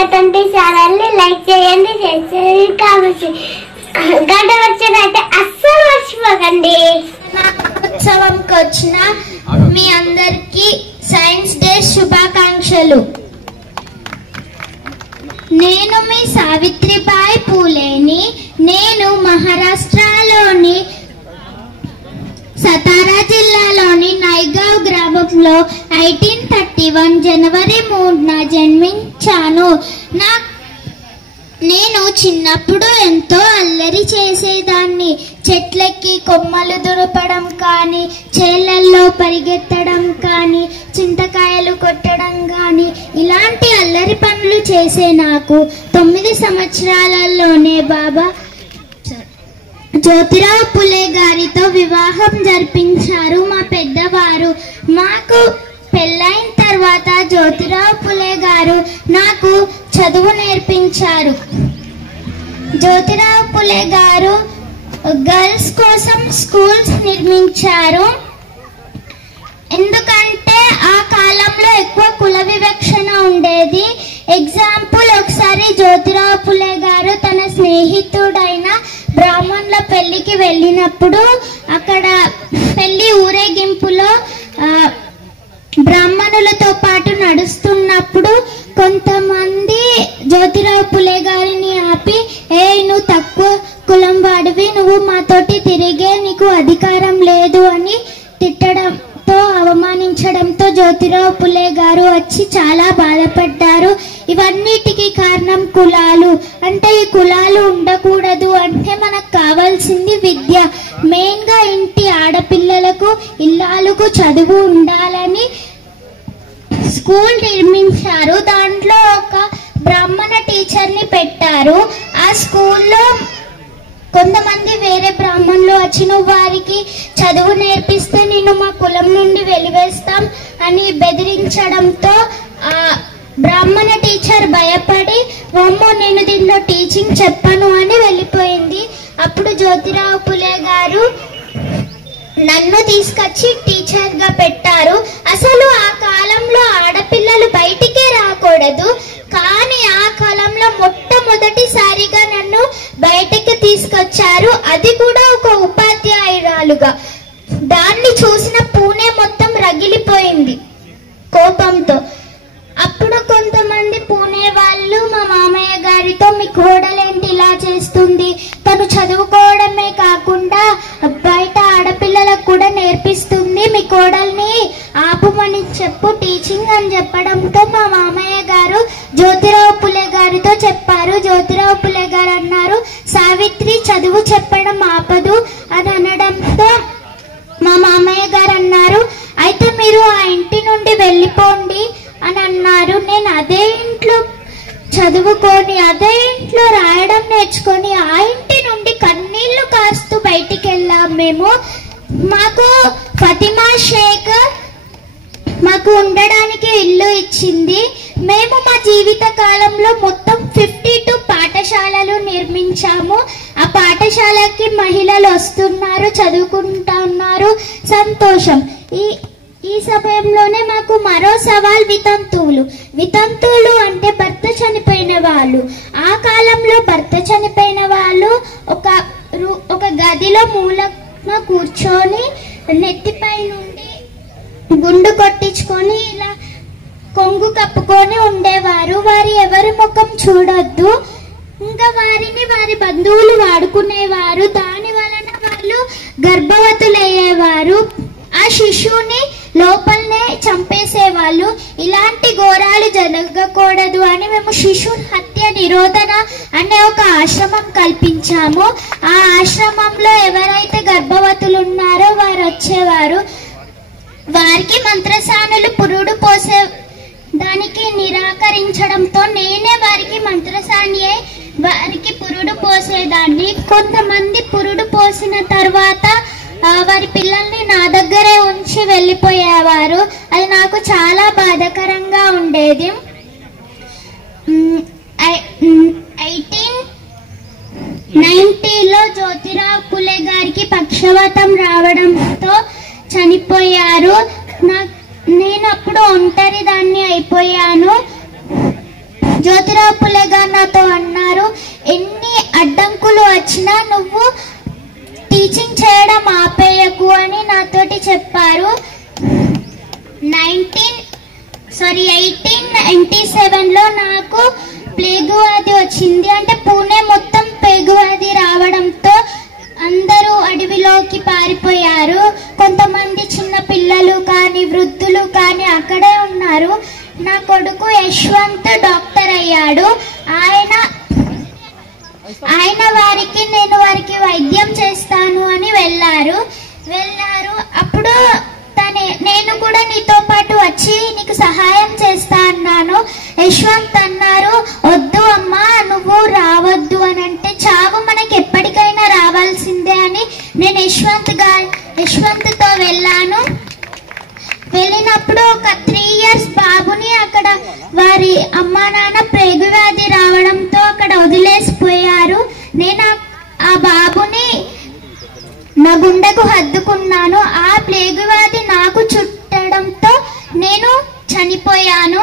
20 ఛానల్ని లైక్ చేయండి, షేర్ చేయండి, కామెంట్ చేయండి. గంట వచ్చేదైతే అస్సలు మర్చిపోకండి. ఉత్సవంకి వచ్చిన మీ అందరికి సైన్స్ డే శుభాకాంక్షలు. నేను మీ సావిత్రిబాయి పూలేని. నేను మహారాష్ట్రలోని సతారా జిల్లాలోని నైగావ్ గ్రామంలో 1831 జనవరి 3న జన్మించాను. నేను చిన్నప్పుడు ఎంతో అల్లరి చేసేదాన్ని. చెట్లెక్కి కొమ్మలు దురపడం కానీ, చేలల్లో పరిగెత్తడం కానీ, చింతకాయలు కొట్టడం కానీ ఇలాంటి అల్లరి పనులు చేసే నాకు 9 సంవత్సరాలలోనే బాబా జ్యోతిరావు పులే గారితో వివాహం జరిపించారు మా పెద్దవారు. మాకు పెళ్ళైన తర్వాత జ్యోతిరావు పులే గారు నాకు చదువు నేర్పించారు. జ్యోతిరావు పులే గారు గర్ల్స్ కోసం స్కూల్స్ నిర్మించారు. ఎందుకంటే ఆ కాలంలో ఎక్కువ కుల వివక్షణ ఉండేది. ఎగ్జాంపుల్, ఒకసారి జ్యోతిరావు పులే గారు తన స్నేహితుడైన బ్రాహ్మణుల పెళ్లికి వెళ్ళినప్పుడు అక్కడ పెళ్లి ఊరేగింపులో బ్రాహ్మణులతో పాటు నడుస్తున్నప్పుడు కొంతమంది జ్యోతిరావు పులే గారిని ఆపి, నువ్వు తక్కువ కులం వాడివి, నువ్వు మాతోటి తిరిగే నీకు అధికారం లేదు అని తిట్టడంతో, అవమానించడంతో జ్యోతిరావు పులే గారు వచ్చి చాలా బాధపడ్డారు. ఇవన్నిటికీ కారణం కులాలు. అంటే ఈ కులాలు ఉండకూడదు, అంటే మనకు కావాల్సింది విద్య. మెయిన్ గా ఇంటి ఆడపిల్లలకు, ఇల్లాలకు చదువు ఉండాలని స్కూల్ నిర్మించారు. దాంట్లో ఒక బ్రాహ్మణ టీచర్ని పెట్టారు. ఆ స్కూల్లో కొంతమంది వేరే బ్రాహ్మణులు వచ్చిన వారికి చదువు నేర్పిస్తే నేను మా కులం నుండి వెలివేస్తాం అని బెదిరించడంతో ఆ బ్రాహ్మణ టీచర్ భయపడి, అమ్మో నేను దీనిలో టీచింగ్ చెప్పను అని వెళ్ళిపోయింది. అప్పుడు జ్యోతిరావు పులే గారు నన్ను తీసుకొచ్చి టీచర్ గా పెట్టారు. అసలు ఆ కాలంలో ఆడపిల్లలు బయటికే రాకూడదు, కానీ ఆ కాలంలో మొట్టమొదటిసారిగా నన్ను బయటికి తీసుకొచ్చారు. అది కూడా ఒక ఉపాధ్యాయురాలుగా. దాన్ని చూసిన పూణే మొత్తం రగిలిపోయింది కోపంతో. అప్పుడు కొంతమంది పూణే వాళ్ళు మా మామయ్య గారితో, మీ కోడలేంటి ఇలా చేస్తుంది, తను చదువుకోవడమే కాకుండా బయట ఆడపిల్లలకు కూడా నేర్పిస్తుంది, మీ కోడల్ని ఆపుమని చెప్పు టీచింగ్ అని చెప్పడంతో మా మామయ్య గారు జ్యోతిరావు పులే గారితో చెప్పారు. జ్యోతిరావు పులే గారు అన్నారు, సావిత్రి చదువు చెప్పడం ఆపదు అని అనడంతో మా మామయ్య గారు అన్నారు, అయితే మీరు ఆ ఇంటి నుండి వెళ్ళిపోండి అని అన్నారు. నేను అదే ఇంట్లో చదువుకొని, అదే ఇంట్లో రాయడం నేర్చుకొని, ఆ ఇంటి నుండి కన్నీళ్లు కాస్తూ బయటికి వెళ్ళాం మేము. మాకు ఫతిమా షేక్ మాకు ఉండడానికి ఇల్లు ఇచ్చింది. మేము మా జీవిత కాలంలో మొత్తం 52 పాఠశాలలు నిర్మించాము. ఆ పాఠశాలకి మహిళలు వస్తున్నారు, చదువుకుంటా ఉన్నారు, సంతోషం. ఈ సమయంలోనే మాకు మరో సవాల్ వితంతువులు. వితంతువులు అంటే భర్త చనిపోయిన వాళ్ళు. ఆ కాలంలో భర్త చనిపోయిన వాళ్ళు ఒక గదిలో మూలన కూర్చొని నెత్తిపై నుండి గుండు కొట్టించుకొని ఇలా కొంగు కప్పుకొని ఉండేవారు. వారి ఎవరి ముఖం చూడొద్దు. ఇంకా వారిని వారి బంధువులు వాడుకునేవారు. దాని వలన వాళ్ళు గర్భవతులయ్యేవారు. ఆ శిశువుని లోపలనే చంపేసేవాళ్ళు. ఇలాంటి ఘోరాలు జరగకూడదు అని మేము శిశు హత్య నిరోధన అనే ఒక ఆశ్రమం కల్పించాము. ఆ ఆశ్రమంలో ఎవరైతే గర్భవతులు ఉన్నారో వారు వచ్చేవారు. వారికి మంత్రసానులు పురుడు పోసే దానికి నిరాకరించడంతో నేనే వారికి మంత్రసాని అయి వారికి పురుడు పోసేదాన్ని. కొంతమంది పురుడు పోసిన తర్వాత వారి పిల్లల్ని నా దగ్గరే ఉంచి వెళ్ళిపోయేవారు. అది నాకు చాలా బాధాకరంగా ఉండేది. 1890లో జ్యోతిరావు పులే గారికి పక్షవాతం రావడంతో చనిపోయారు. నేను అప్పుడు ఒంటరి దాన్ని అయిపోయాను. జ్యోతిరావు పులే గారు నాతో అన్నారు, ఎన్ని అడ్డంకులు వచ్చినా నువ్వు టీచింగ్ చేయడం ఆపేయకు అని నాతోటి చెప్పారు. 1897లో నాకు ప్లేగు వ్యాధి వచ్చింది. అంటే పూణే మొత్తం ప్లేగు వ్యాధి రావడంతో అందరూ అడవిలోకి పారిపోయారు. కొంతమంది చిన్న పిల్లలు కానీ వృద్ధులు కానీ అక్కడే ఉన్నారు. నా కొడుకు యశ్వంత్ డాక్టర్ అయ్యాడు. ఆయన నేను వారికి వైద్యం చేస్తాను అని వెళ్ళారు. అప్పుడు నేను కూడా నీతో పాటు వచ్చి నీకు సహాయం చేస్తా అన్నాను. యశ్వంత్ అన్నారు, వద్దు అమ్మా, నువ్వు రావద్దు అని అంటే చావు మనకి ఎప్పటికైనా రావాల్సిందే అని నేను యశ్వంత్తో వెళ్ళాను. వెళ్ళినప్పుడు ఒక 3 years బాబుని అక్కడ వారి అమ్మా నాన్న ప్లేగు వ్యాధి రావడంతో అక్కడ వదిలేసిపోయారు. నేను ఆ బాబుని నా గుండెకు హత్తుకున్నాను. ఆ ప్లేగు వ్యాధి నాకు చుట్టడంతో నేను చనిపోయాను.